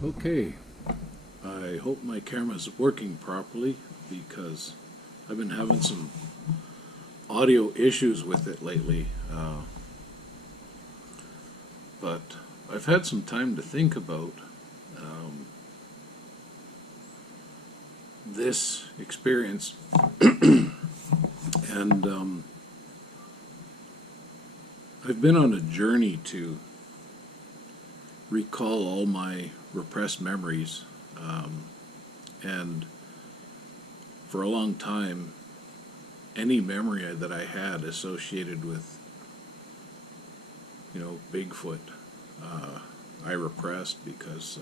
Okay, I hope my camera's working properly because I've been having some audio issues with it lately. But I've had some time to think about this experience, and I've been on a journey to recall all my repressed memories, and for a long time, any memory that I had associated with, Bigfoot, I repressed because,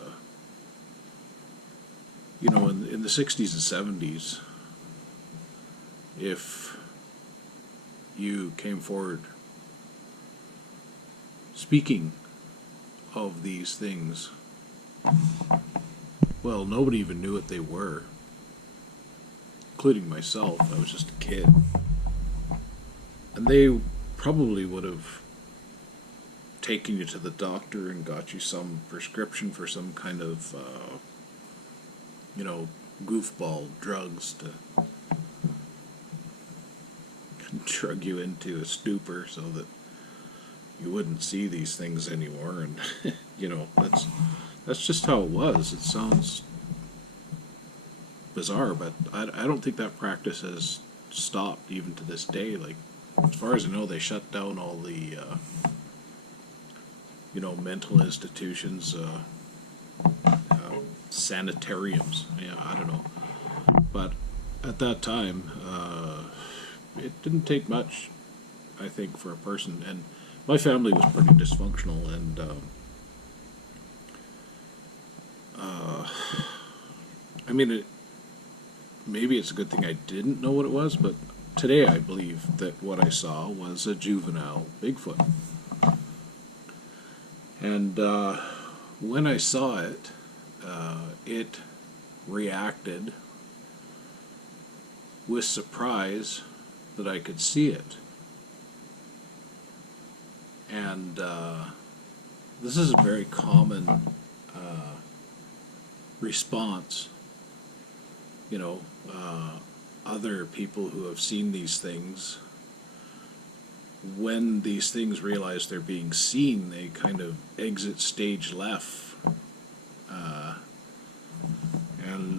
in the 60s and 70s, if you came forward speaking of these things, well, nobody even knew what they were, including myself. I was just a kid. And they probably would have taken you to the doctor and got you some prescription for some kind of, goofball drugs to drug you into a stupor so that you wouldn't see these things anymore. And, that's just how it was. It sounds bizarre, but I don't think that practice has stopped even to this day. Like, as far as I know, they shut down all the, mental institutions, sanitariums. Yeah, I don't know. But at that time, it didn't take much, I think, for a person. And my family was pretty dysfunctional, and maybe it's a good thing I didn't know what it was, but today I believe that what I saw was a juvenile Bigfoot. And when I saw it, it reacted with surprise that I could see it. And this is a very common response. Other people who have seen these things, when these things realize they're being seen, they kind of exit stage left. And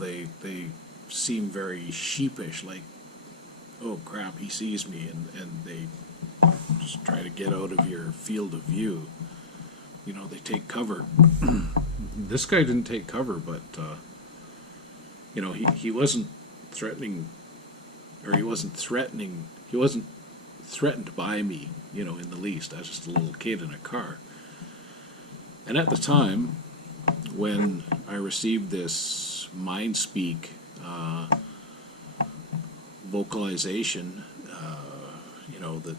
they seem very sheepish, like, oh crap, he sees me, and they just try to get out of your field of view. They take cover. This guy didn't take cover, but he wasn't threatening, or he wasn't threatened by me, in the least. I was just a little kid in a car. And at the time, when I received this mind speak vocalization, that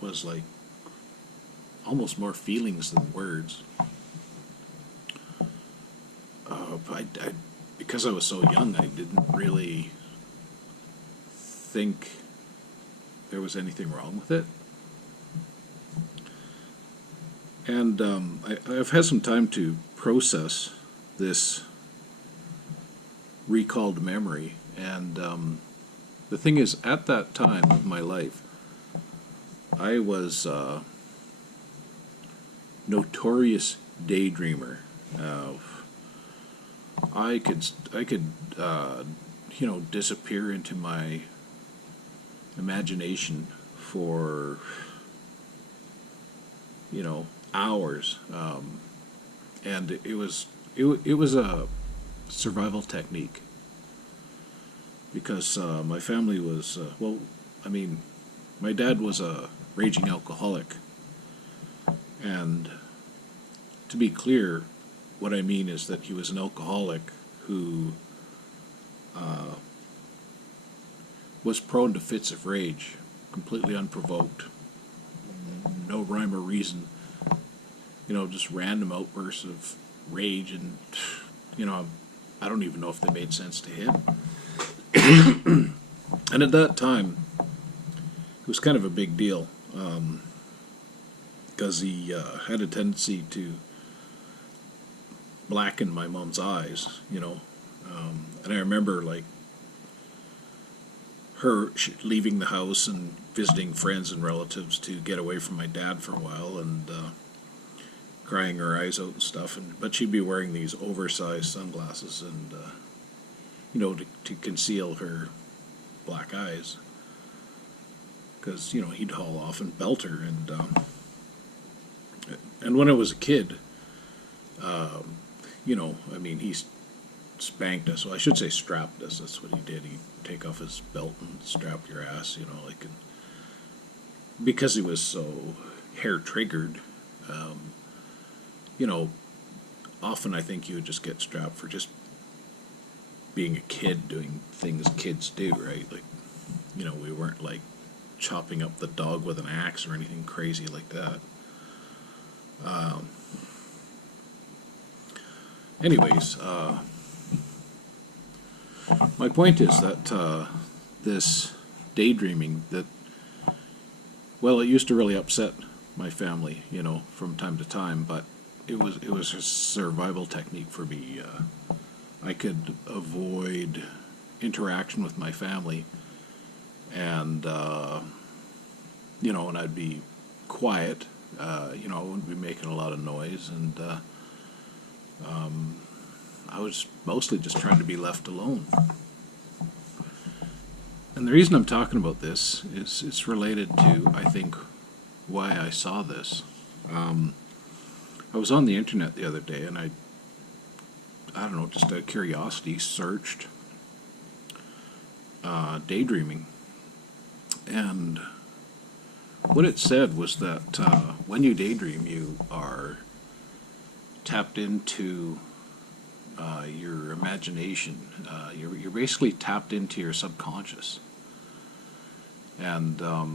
was like almost more feelings than words. Because I was so young, I didn't really think there was anything wrong with it. And I've had some time to process this recalled memory. And the thing is, at that time of my life, I was a notorious daydreamer. I could disappear into my imagination for hours, and it was a survival technique, because my family was my dad was a raging alcoholic. And to be clear, what I mean is that he was an alcoholic who was prone to fits of rage, completely unprovoked, no rhyme or reason, just random outbursts of rage. And, I don't even know if they made sense to him. And at that time, it was kind of a big deal, because he had a tendency to blackened my mom's eyes, and I remember like her leaving the house and visiting friends and relatives to get away from my dad for a while, and crying her eyes out and stuff. But she'd be wearing these oversized sunglasses, and to conceal her black eyes, because he'd haul off and belt her, and when I was a kid, I mean, he spanked us. Well, I should say strapped us. That's what he did. He'd take off his belt and strap your ass, like, and because he was so hair triggered, often I think you would just get strapped for just being a kid doing things kids do, right? Like, we weren't like chopping up the dog with an axe or anything crazy like that. Anyways, my point is that this daydreaming it used to really upset my family, from time to time, but it was a survival technique for me. I could avoid interaction with my family, and and I'd be quiet. I wouldn't be making a lot of noise, and I was mostly just trying to be left alone. And the reason I'm talking about this is it's related to, I think, why I saw this. I was on the internet the other day, and I don't know, just out of curiosity, searched daydreaming. And what it said was that when you daydream, you are tapped into your imagination. You're basically tapped into your subconscious. And I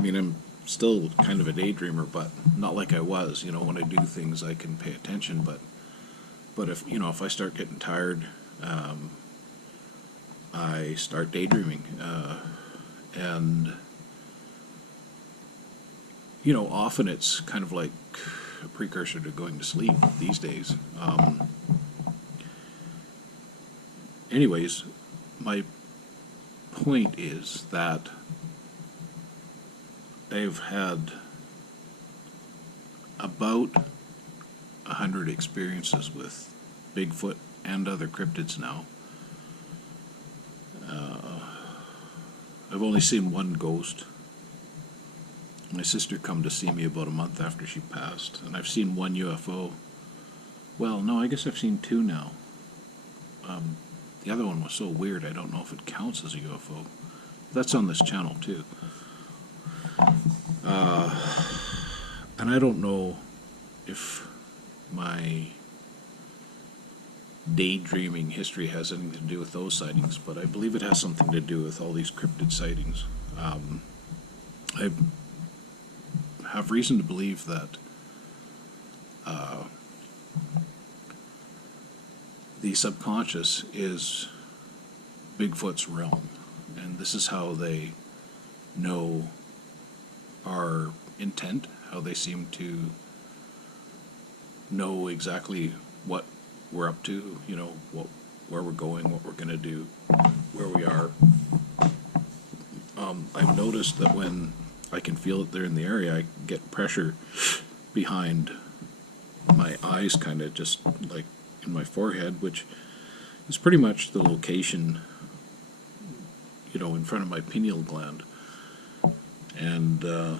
mean, I'm still kind of a daydreamer, but not like I was. When I do things, I can pay attention. But if I start getting tired, I start daydreaming, and often it's kind of like a precursor to going to sleep these days. Anyways, my point is that I've had about 100 experiences with Bigfoot and other cryptids now. I've only seen one ghost. My sister come to see me about a month after she passed, and I've seen one UFO. Well, no, I guess I've seen two now. The other one was so weird, I don't know if it counts as a UFO. That's on this channel, too. And I don't know if my daydreaming history has anything to do with those sightings, but I believe it has something to do with all these cryptid sightings. I have reason to believe that the subconscious is Bigfoot's realm, and this is how they know our intent, how they seem to know exactly what we're up to, where we're going, what we're going to do, where we are. I've noticed that when I can feel that they're in the area, I get pressure behind my eyes, kind of just like in my forehead, which is pretty much the location, in front of my pineal gland. And I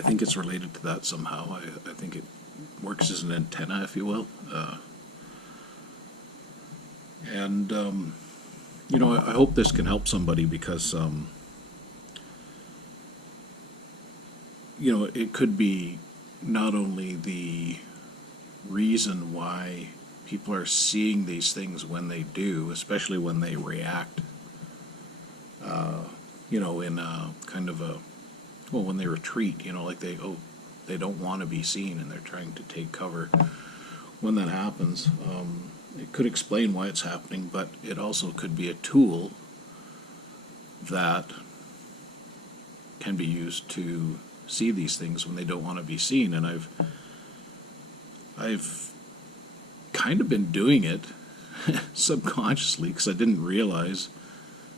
think it's related to that somehow. I think it works as an antenna, if you will. I hope this can help somebody, because it could be not only the reason why people are seeing these things when they do, especially when they react, in a kind of when they retreat, like they don't want to be seen and they're trying to take cover. When that happens, it could explain why it's happening, but it also could be a tool that can be used to see these things when they don't want to be seen. And I've kind of been doing it subconsciously because I didn't realize,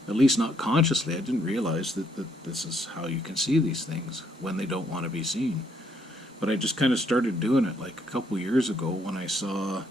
at least not consciously, I didn't realize that this is how you can see these things when they don't want to be seen. But I just kind of started doing it like a couple years ago when I saw